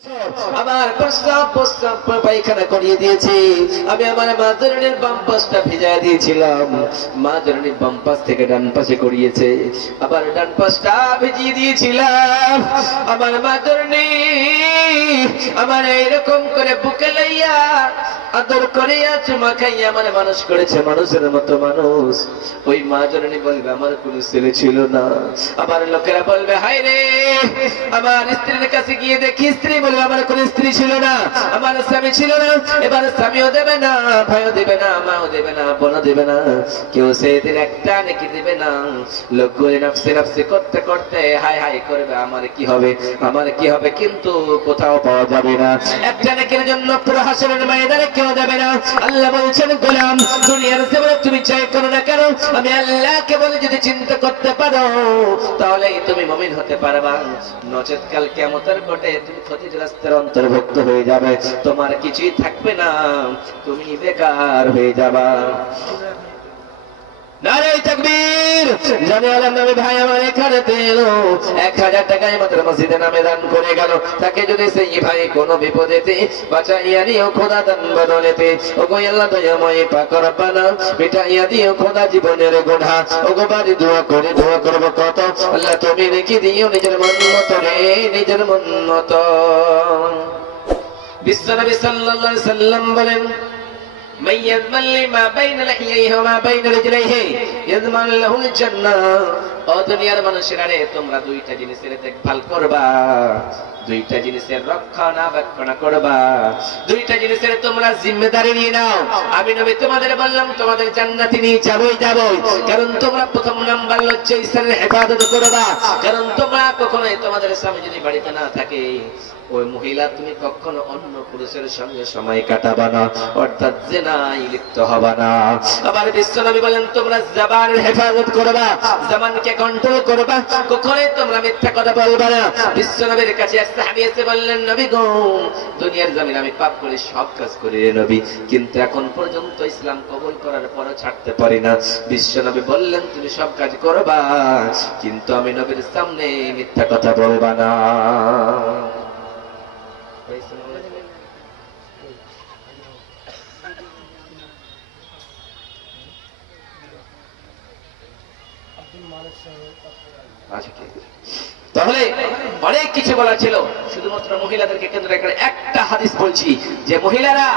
আমার প্রস্তাব পায়খানা করিয়ে দিয়েছি। আমি আমার মা জননীর বাম পাশটা ভিজায় দিয়েছিলাম, মা জননীর বাম পাশ থেকে ডান পাশে করিয়েছে, আবার ডান পাশটা ভিজিয়ে দিয়েছিলাম। আমার মা জননী আমার এইরকম করে বুকে লইয়া আদর করিয়া চুমা খাইয়া আমার মানুষ করেছে, মানুষের মতো মানুষ। ওই মা জননী বলবে আমার কোন ছেলে ছিল না। আমার লোকেরা বলবে হায় রে, আমার স্ত্রীর কাছে গিয়ে দেখি স্ত্রী বলবে আমার কোন স্ত্রী ছিল না, আমার স্বামী ছিল না। এবার স্বামীও দেবে না, ভাইও দেবে না, মাও দেবে না, বোনও দেবে না, কেউ সেদিন একটা নাকি দেবে না। লোকগুলি নাফসি নাফসি করতে করতে হাই হাই করবে আমার কি হবে, আমার কি হবে, কিন্তু কোথাও পাওয়া যাবে না। একটা নাকির জন্য পুরো হাসরের ময়দানে কেউ দেবে না। আল্লাহ বলছেন গোলাম দুনিয়ার জীবনে তুমি চাই করো না কেন, আমি আল্লাহকে বলে যদি চিন্তা করতে পারো তাহলে তুমি মুমিন হতে পারবা, নচেত কাল কিয়ামতের কোটে তুমি ক্ষতিগ্রস্তের অন্তর্ভুক্ত হয়ে যাবে, তোমার কিছুই থাকবে না, তুমি বেকার হয়ে যাবা। নারে তাকবীর! জানে আলম নবী ভাই আমার এখানে এলো 1000 টাকায় মাত্র মসজিদে নামে দান করে গেল। তাকে যদি সেই ভাই কোনো বিপদেতে বাঁচাইয়া দিও খোদা দান বদলেতে, ওগো আল্লাহ দয়াময় পাক রব্বানা মিটাইয়া দিও খোদা জীবনের গোনা। ওগো বাড়ি দোয়া করব কত, আল্লাহ তুমি রেখে দিও নিজের মন মতো রে, নিজের মন মতো। বিশ্বনবী সাল্লাল্লাহু আলাইহি সাল্লাম বলেন من يضمن لما بين لحييه وما بين رجليه يضمن له الجنة। ও দুনিয়ার মানুষেরা রে, তোমরা দুইটা জিনিসের দেখভাল করবা, দুইটা জিনিসের রক্ষণাবেক্ষণ করবা, দুইটা জিনিসের তোমরা জিম্মেদারি নিয়ে নাও। আমি নবী তোমাদের বললাম তোমাদের জান্নাতে নিয়ে যাবই, কারণ তোমরা প্রথম নাম্বার হচ্ছে ইসলামের হেফাজত করবা। কারণ তোমরা কখনোই তোমাদের স্বামী যদি বাড়িতে না থাকে, ওই মহিলা তুমি কখনো অন্য পুরুষের সঙ্গে সময় কাটাবা না, অর্থাৎ জিনায় লিপ্ত হবা না। আবার বিশ্বনবী বলেন তোমরা জবানের হেফাজত করবা, জবানকে কন্ট্রোল করবা, কখনোই তোমরা মিথ্যা কথা বলবা না। বিশ্বনবীর কাছে এক সাহাবী এসে বললেন নবী গো, দুনিয়ার জমিনে আমি পাপ করি, সব কাজ করি রে নবী, কিন্তু এখন পর্যন্ত ইসলাম কবুল করার পরও ছাড়তে পারি না। বিশ্বনবী বললেন তুমি সব কাজ করবা, কিন্তু আমি নবীর সামনে মিথ্যা কথা বলবা না। তাহলে অনেক কিছু বলা ছিল, শুধুমাত্র মহিলাদেরকে কেন্দ্র করে একটা হাদিস বলছি যে মহিলারা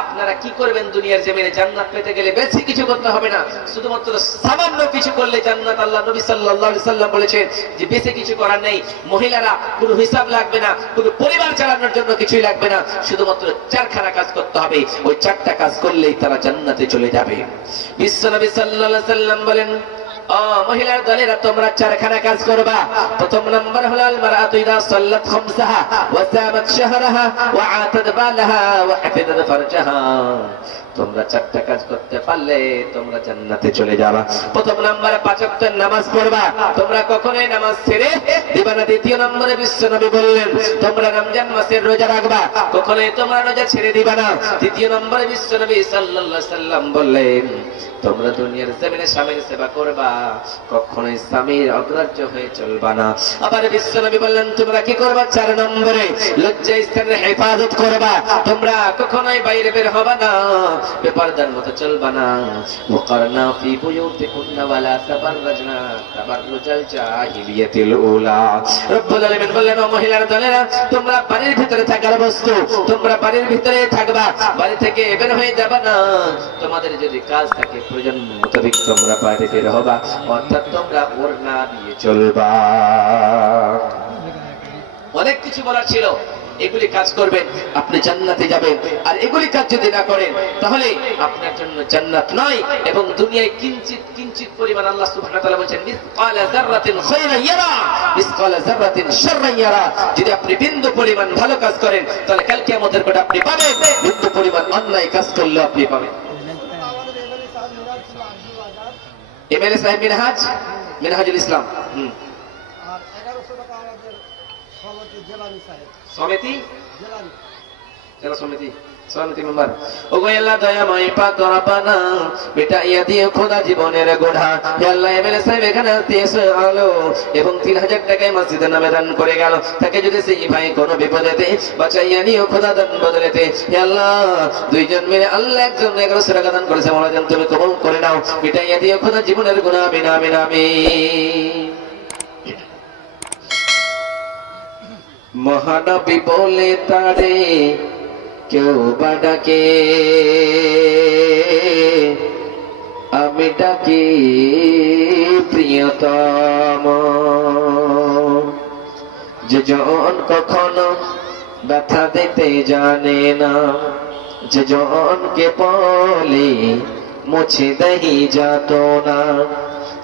আপনারা কি করবেন দুনিয়ার জমিনে জান্নাত পেতে গেলে বেশি কিছু করতে হবে না, শুধুমাত্র সামান্য কিছু করলে জান্নাত। আল্লাহ নবী সাল্লাল্লাহু আলাইহি সাল্লাম বলেছেন যে বেশি কিছু করার নেই। মহিলারা কোনো হিসাব লাগবে না, কোনো পরিবার চালানোর জন্য কিছুই লাগবে না, শুধুমাত্র 4খানা কাজ করতে হবে, ওই 4টা কাজ করলেই তারা জান্নাতে চলে যাবে। বিশ্বনবী সাল্লাল্লাহু আলাইহি সাল্লাম বলেন ও মহিলার দলেরা তোমরা 4খানা কাজ করবা। প্রথম নাম্বার হলো আল মারাতু ইদা সাল্লাত খামসাহা ওয়া সামাত শাহরাহা ওয়া আতাত বালাহা ওয়া হাফিজাত ফারজাহা। তোমরা 4টা কাজ করতে পারলে তোমরা জান্নাতে চলে যাবা। প্রথম নাম্বারে 5 ওয়াক্তের নামাজ পড়বা, তোমরা কখনোই নামাজ ছেড়ে দিবা না। দ্বিতীয় নম্বরে বিশ্বনবী বললেন তোমরা রমজান মাসের রোজা রাখবা, কখনোই তোমরা রোজা ছেড়ে দিবা না। তৃতীয় নম্বরে বিশ্বনবী সাল্লাল্লাহু আলাইহি সাল্লাম বললেন তোমরা দুনিয়ার জমিনে স্বামীর সেবা করবা, কখনোই স্বামীর অগ্রাহ্য হয়ে চলবা না। আবার বিশ্বনবী বললেন তোমরা কি করবা, 4 নম্বরে লজ্জা স্থানের হেফাজত করবা, তোমরা কখনোই বাইরে বের হবা না, বেপরদার মতো চলবা না। ওয়াকারনা ফি বুয়ুতিকুন্না ওয়ালা তাবাররাজনা তাবাররুজাল জাহিলিয়াতিল উলা। রব্বুল আলামিন বললেন ও মহিলার দলেরা তোমরা বাড়ির ভিতরে থাকার বস্তু, তোমরা বাড়ির ভিতরে থাকবা, বাড়ি থেকে বের হয়ে যাবা না। তোমাদের যদি কাজ থাকে প্রয়োজন মোতাবেক তোমরা বাইরে বের হবা, অর্থাৎ তোমরা ওড়না দিয়ে চলবা। অনেক কিছু বলার ছিল, এগুলি কাজ করবেন আপনি জান্নাতে যাবেন, আর এগুলি কাজ যদি না করেন তাহলে আপনার জন্য জান্নাত নয়। এবং দুনিয়ায় কিঞ্চিত পরিমাণ আল্লাহ সুবহানাহু ওয়া তাআলা বলেন মিসকালা যাররাতিন খায়রান ইয়ারা মিসকালা যাররাতিন শাররান ইয়ারা। যদি আপনি বিন্দু পরিমাণ ভালো কাজ করেন তাহলে কাল কিয়ামতের কোটে আপনি পাবেন, বিন্দু পরিমাণ অন্যায় কাজ করলে আপনি পাবেন। এমএলএ সাহেব মিনহাজুল ইসলাম আর 1100 টাকা আমাদের সভাপতি জেলানি সাহেব সমিতি যারা সমিতি মেম্বার, ও গো আল্লাহ দয়াময় পাক রব্বানা, বেটা ইয়া দিয়ে খোদা জীবনের গোড়া, হে আল্লাহ এমএলএ সাহেব এখানে এসে আলো এবং 3000 টাকায় মসজিদের নামে দান করে গেল, তাকে যদি সেই ভাই কোনো বিপদেতে বাঁচাইয়া নিও খোদা দান বদলেতে, হে আল্লাহ দুইজন মিলে আল্লাহ একজন 1100 টাকা দান করেছে, মওলানা তুমি কবুল করে নাও, বেটা ইয়া দিয়ে খোদা জীবনের গুনাহ, আমিন আমিন আমিন। মহানবী বলে তারে কেউ বা ডাকে, আমি ডাকি প্রিয়তম, যে জন কখনো ব্যথা দিতে জানে না, যে জনকে বলে মুছে দেহি যাত না,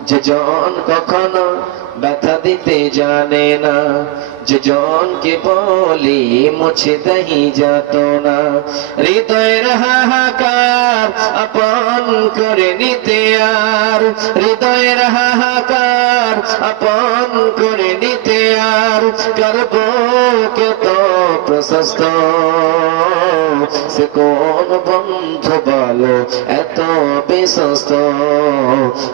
যে জন কখনো ব্যথা দিতে জানে না, যে জনকে বলে মুছে দেহি যাত না, হৃদয়ের হাহাকার আপন করে নিতে আর, হৃদয়ের হাহাকার আপন করে নিতে আর, করব কত প্রশস্ত, সে কোন বন্ধু বলো এত বিশ্বস্ত,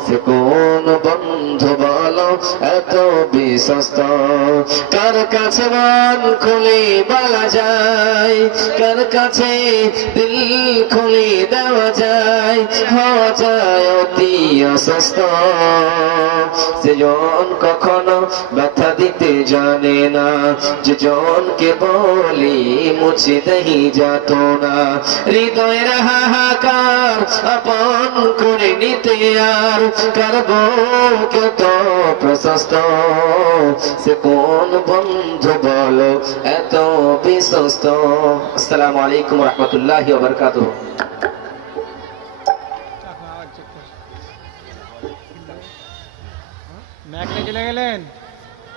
সে কোন বন্ধু বলো এত বিশ্বস্ত, কার কাছে মন খুলে বলা যায়, কার কাছে দিল খুলে দেওয়া যায়, হওয়া যায় অতি অসুস্থ, সে জন কখনো ব্যথা দিতে জানে না, যে জনকে বলি মুছে দেহি যাত না, হৃদয়ের হাহাকার আপন করে নিতে আর, করব কত প্রশস্ত, সে কোন বন্ধু বলো এত বিশ্বস্ত। আসসালামু আলাইকুম ওয়া রাহমাতুল্লাহি ওয়া বারাকাতুহু।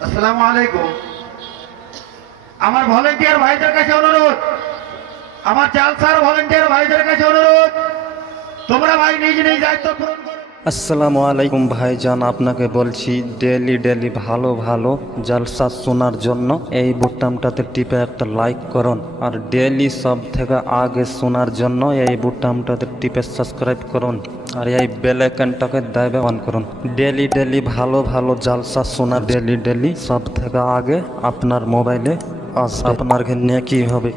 আসসালামু আলাইকুম। আমার ভলেন্টিয়ার ভাইদের কাছে অনুরোধ, আমার জালসার ভলেন্টিয়ার ভাইদের কাছে অনুরোধ, তোমরা ভাই নিজ নিজ দায়িত্ব পূরণ করো। আসসালামু আলাইকুম ভাইজান, আপনাকে বলছি ডেলি ভালো ভালো জালসা শোনার জন্য এই বোতামটাতে টিপে একটা লাইক করুন, আর ডেলি সব থেকে আগে শোনার জন্য এই বোতামটাতে টিপে সাবস্ক্রাইব করুন, আর এই বেল আইকনটাকে দাইবে অন করুন। ডেলি ভালো ভালো জালসা শোনার ডেলি সব থেকে আগে আপনার মোবাইলে আসবে, আপনার নেকি হবে।